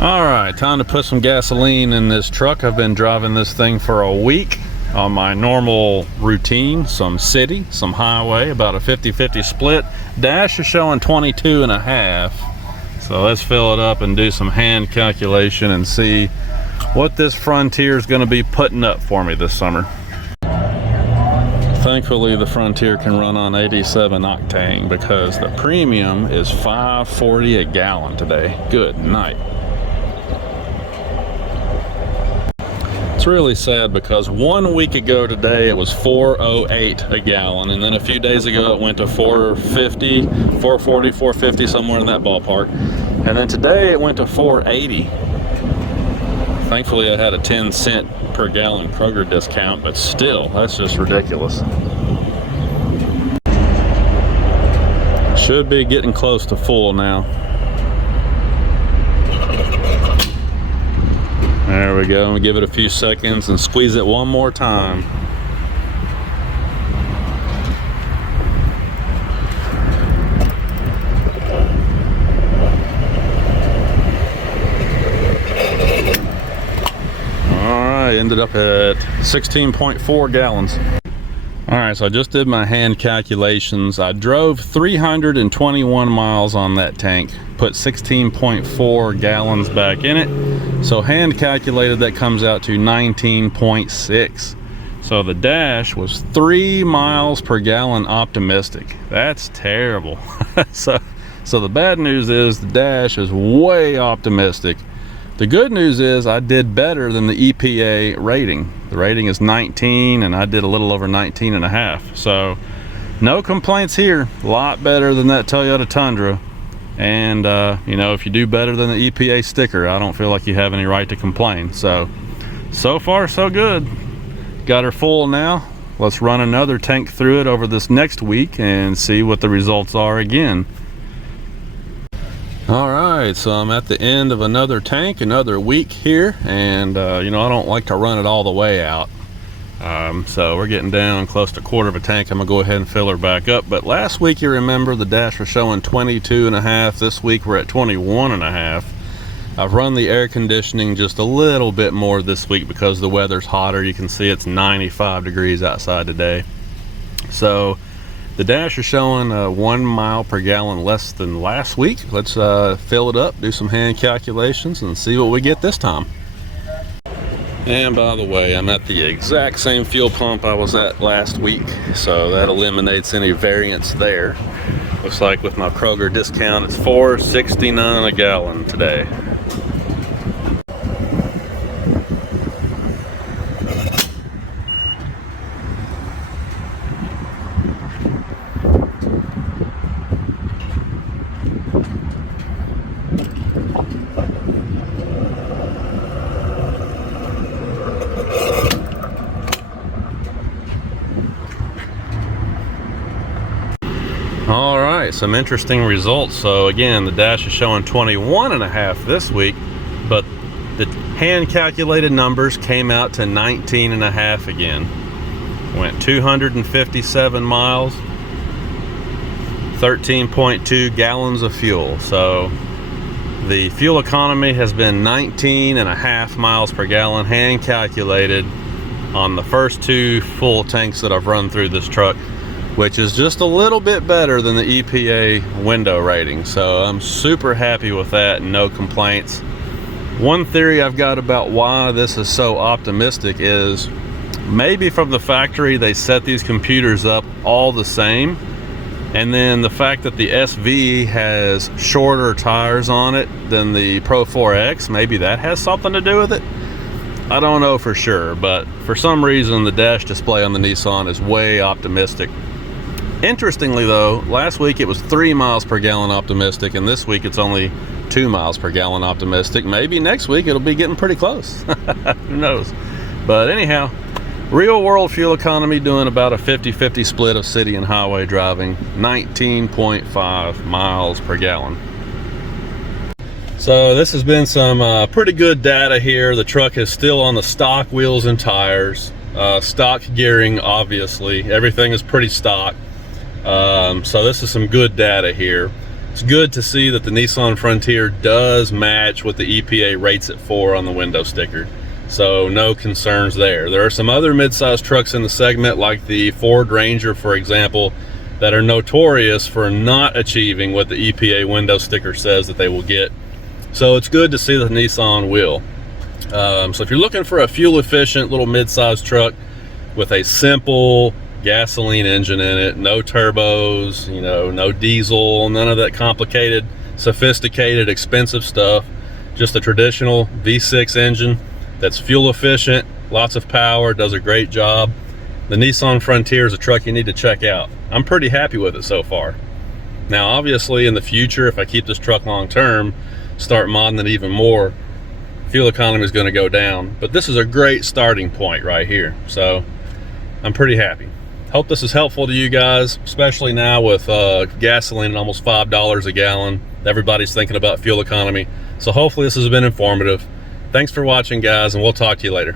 All right, time to put some gasoline in this truck. I've been driving this thing for a week on my normal routine, some city, some highway, about a 50-50 split. Dash is showing 22.5. So let's fill it up and do some hand calculation and see what this Frontier is going to be putting up for me this summer. Thankfully, the Frontier can run on 87 octane because the premium is $5.40 a gallon today. Good night. It's really sad because 1 week ago today it was $4.08 a gallon, and then a few days ago it went to $4.50, $4.40, $4.50, somewhere in that ballpark, and then today it went to $4.80. Thankfully I had a 10-cent per gallon Kroger discount, but still, that's just ridiculous. Should be getting close to full now. There we go. We give it a few seconds and squeeze it one more time. All right, ended up at 16.4 gallons. All right, so I just did my hand calculations. I drove 321 miles on that tank, put 16.4 gallons back in it. So hand calculated, that comes out to 19.6. So the dash was 3 miles per gallon optimistic. That's terrible. So the bad news is the dash is way optimistic. The good news is I did better than the EPA rating. The rating is 19 and I did a little over 19.5. So no complaints here. A lot better than that Toyota Tundra. And you know, if you do better than the EPA sticker, I don't feel like you have any right to complain. So far so good. Got her full now. Let's run another tank through it over this next week and see what the results are again. All right, so I'm at the end of another tank, another week here, and you know, I don't like to run it all the way out. So we're getting down close to a quarter of a tank. I'm gonna go ahead and fill her back up. But last week, you remember, the dash was showing 22.5. This week we're at 21.5. I've run the air conditioning just a little bit more this week because the weather's hotter. You can see it's 95 degrees outside today. So the dash is showing 1 mile per gallon less than last week. Let's fill it up, do some hand calculations, and see what we get this time. And by the way, I'm at the exact same fuel pump I was at last week, so that eliminates any variance there. Looks like with my Kroger discount, it's $4.69 a gallon today. All right, some interesting results. So again, the dash is showing 21.5 this week, but the hand calculated numbers came out to 19.5 again. Went 257 miles, 13.2 gallons of fuel. So the fuel economy has been 19.5 miles per gallon hand calculated on the first two full tanks that I've run through this truck, which is just a little bit better than the EPA window rating. So I'm super happy with that, no complaints. One theory I've got about why this is so optimistic is maybe from the factory they set these computers up all the same, and then the fact that the SV has shorter tires on it than the Pro 4X, maybe that has something to do with it. I don't know for sure, but for some reason the dash display on the Nissan is way optimistic. Interestingly though, last week it was 3 miles per gallon optimistic, and this week it's only 2 miles per gallon optimistic. Maybe next week it'll be getting pretty close. Who knows? But anyhow, real world fuel economy doing about a 50-50 split of city and highway driving, 19.5 miles per gallon. So this has been some pretty good data here. The truck is still on the stock wheels and tires, stock gearing, obviously. Everything is pretty stock. So this is some good data here. It's good to see that the Nissan Frontier does match what the EPA rates it for on the window sticker. So no concerns there. There are some other mid-size trucks in the segment, like the Ford Ranger, for example, that are notorious for not achieving what the EPA window sticker says that they will get. So it's good to see that Nissan will. So if you're looking for a fuel efficient little mid-size truck with a simple gasoline engine in it, no turbos, you know, no diesel, none of that complicated, sophisticated, expensive stuff, just a traditional V6 engine that's fuel efficient, lots of power, does a great job, the Nissan Frontier is a truck you need to check out. I'm pretty happy with it so far. Now obviously in the future, if I keep this truck long term, start modding it even more, fuel economy is going to go down, but this is a great starting point right here. So I'm pretty happy. Hope this is helpful to you guys, especially now with gasoline at almost $5 a gallon. Everybody's thinking about fuel economy. So hopefully this has been informative. Thanks for watching, guys, and we'll talk to you later.